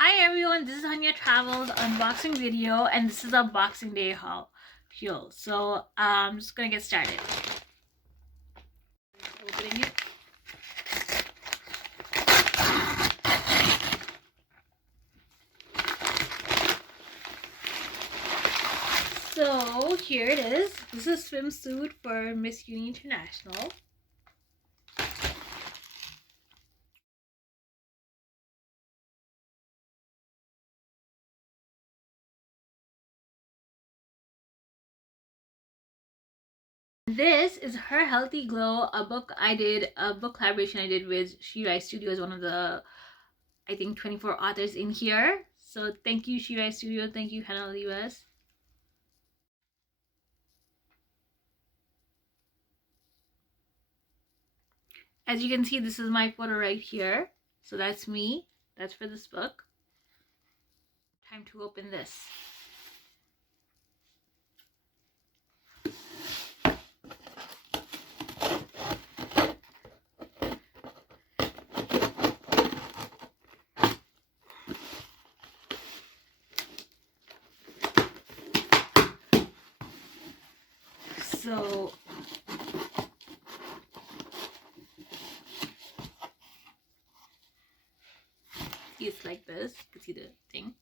Hi everyone, this is HunyahTravels unboxing video, and this is a Boxing Day haul. So I'm just gonna get started. Opening it. So here it is. This is a swimsuit for Miss Uni International. This is Her Healthy Glow, a book collaboration I did with Shirai Studios, one of the, I think, 24 authors in here. So thank you, Shirai Studio. Thank you, Hannah US. As you can see, this is my photo right here. So that's me. That's for this book. Time to open this. So it's like this. You can see the thing.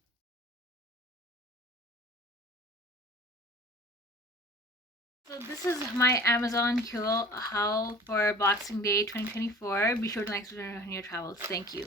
So this is my Amazon haul for Boxing Day 2024. Be sure to like, subscribe on your travels. Thank you.